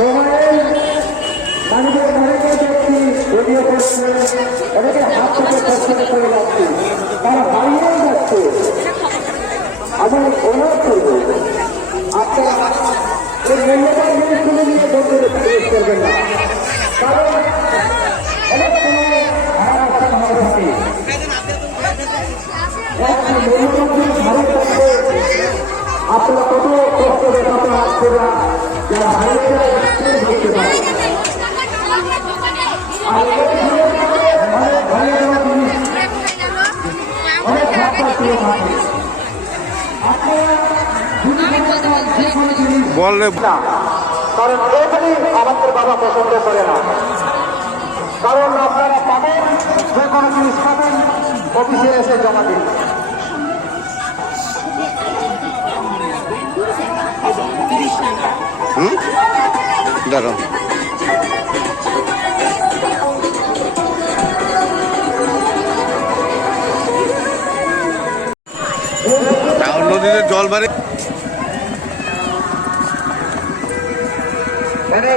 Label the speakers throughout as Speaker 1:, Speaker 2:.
Speaker 1: Mobile মানুষের ঘরে দেখছি ভিডিও করছে এটাকে হাত থেকে পছন্দ করে যাচ্ছে তারা হারিয়ে যাচ্ছে আমি অনুরোধ করব আপনারা এই মূল্যবান আপনারা কত কষ্ট দেখাতে আসছে না যারা
Speaker 2: বল
Speaker 1: কারণ এখানে আমাদের বাবা পছন্দ করে না। কারণ আপনারা পাবেন যে কোনো জিনিস পাবেন অফিসে এসে জমা দিন।
Speaker 2: নদীতে জল বাড়ে।
Speaker 1: মানে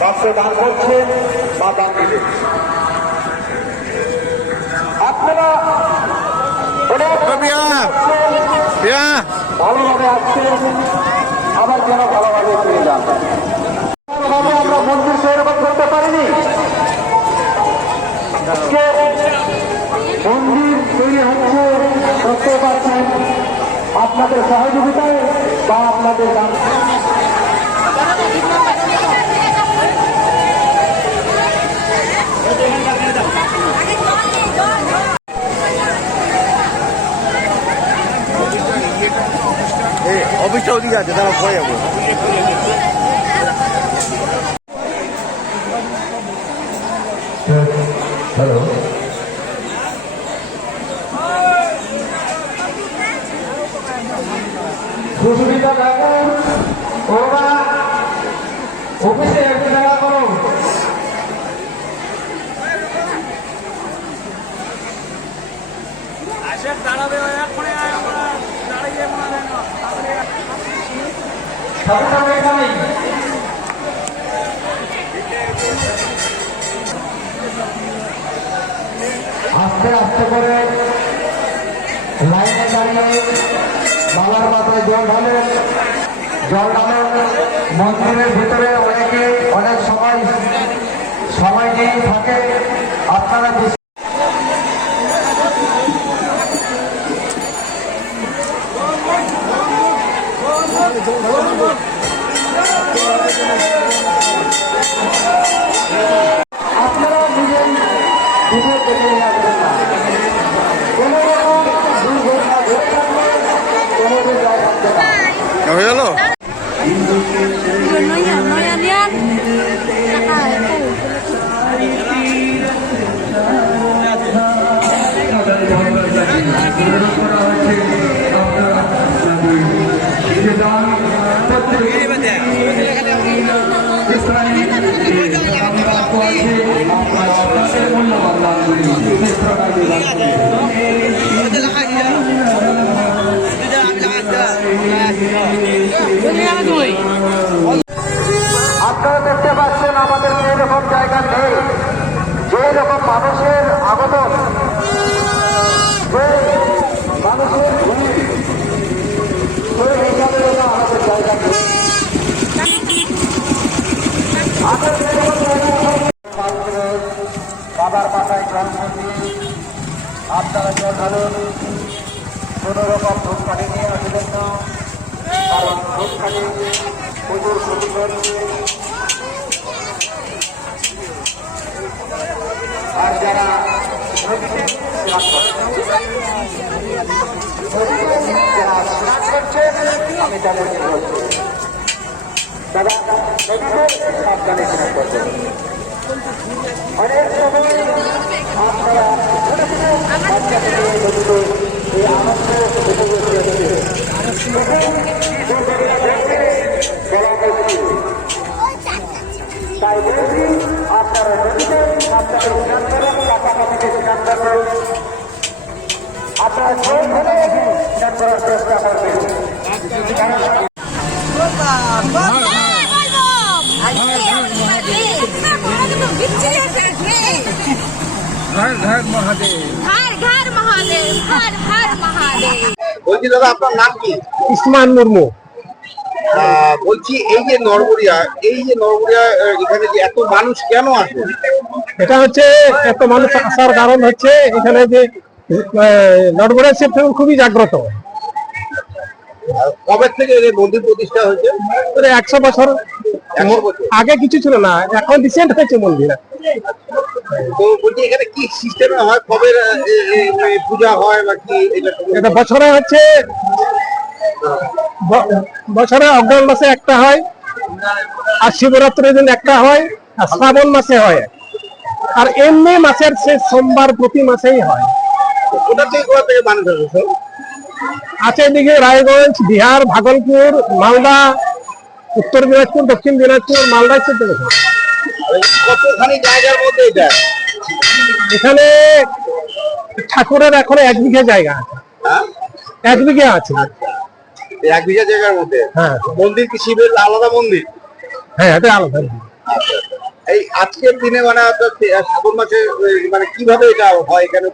Speaker 1: ভক্ত দান করছেন বা দান দিলেন আপনারা ভালোভাবে আসছেন আবার যেন ভালোভাবে ফিরে যান। আমরা মন্দির সেরকম করতে পারিনি। মন্দির তৈরি হচ্ছে করতে পারছেন আপনাদের সহযোগিতায় বা আপনাদের
Speaker 2: অফিসটা ওদিকে আছে তারা ভয় যাব।
Speaker 1: হ্যালো। সুস্মিতা ওরা অফিসে আস্তে আস্তে করে লাইনে দাঁড়িয়ে বাবার মাথায় জল ঢালেন জল ঢালেন মন্দিরের ভিতরে অনেকে, অনেক সময় সময় নিয়ে থাকে। আপনারা নিজের দেখে না কোনো রকম দুর্ঘটনা ঘটে থাকলে কোনোদিন যায় থাকবে
Speaker 2: হয়ে গেল?
Speaker 3: Thank na
Speaker 1: Gracias. পুজোর ক্ষতি করছে আর যারা নদীতে স্নান করছে, যারা স্নান করছে আমি তাদেরকে বলছি তারা নদীতে সাবধানে স্নান করছে অনেক সময় আপনারা ছোট ছোট বাচ্চাকে নিয়ে নদীতে এই আনন্দ উপভোগ হয়েছে তাই বলছি আপনারা নদীতে আপনাদের স্নান করেন কাছাকাছিতে স্নান করবেন আপনারা যে হলে স্নান করার চেষ্টা করবেন কারণ
Speaker 3: हर घर महादेव हर हर महादेव
Speaker 2: বলছি দাদা আপনার নাম কি
Speaker 4: ইসমান মুর্মু
Speaker 2: আহ, বলছি এই যে নরবরিয়া এই যে নরবরিয়া এখানে যে এত মানুষ কেন আসে
Speaker 4: এটা হচ্ছে এত মানুষ আসার কারণ হচ্ছে এখানে যে শিব ঠাকুর খুবই জাগ্রত।
Speaker 2: কবে থেকে মন্দির প্রতিষ্ঠা হয়েছে?
Speaker 4: একশো বছর আগে কিছু ছিল না এখন রিসেন্ট হয়েছে মন্দির।
Speaker 2: তো বলছি এখানে কি সিস্টেমে হয়? কবে পূজা হয় বা কি? এটা
Speaker 4: বছরে হচ্ছে বছরে অগ্রহণ মাসে একটা হয় আর শিবরাত্রির দিন একটা হয় আর শ্রাবণ মাসে হয়। আর এমনি মাসের শেষ সোমবার প্রতি মাসেই হয়? আছে এদিকে রায়গঞ্জ বিহার ভাগলপুর মালদা উত্তর দিনাজপুর দক্ষিণ দিনাজপুর মালদা ইত্যাদি।
Speaker 2: কতখানি জায়গার মধ্যে এটা?
Speaker 4: এখানে ঠাকুরের এখন এক বিঘে জায়গা আছে।
Speaker 2: হ্যাঁ?
Speaker 4: এক বিঘে আছে।
Speaker 2: এক বিঘা জায়গার মধ্যে?
Speaker 4: হ্যাঁ।
Speaker 2: মন্দির কি শিবের আলাদা মন্দির?
Speaker 4: হ্যাঁ এটা আলাদা
Speaker 2: এই আজকের দিনে মানে শ্রাবণ মাসে মানে কীভাবে এটা হয় এখানে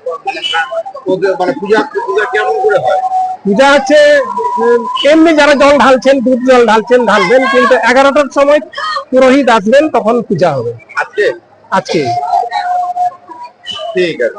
Speaker 2: মানে পূজা পূজা কেমন করে হয়?
Speaker 4: পূজা হচ্ছে এমনি যারা জল ঢালছেন দুধ জল ঢালছেন ঢালবেন কিন্তু এগারোটার সময় পুরোহিত আসবেন তখন পূজা হবে।
Speaker 2: আজকে?
Speaker 4: আজকে।
Speaker 2: ঠিক আছে।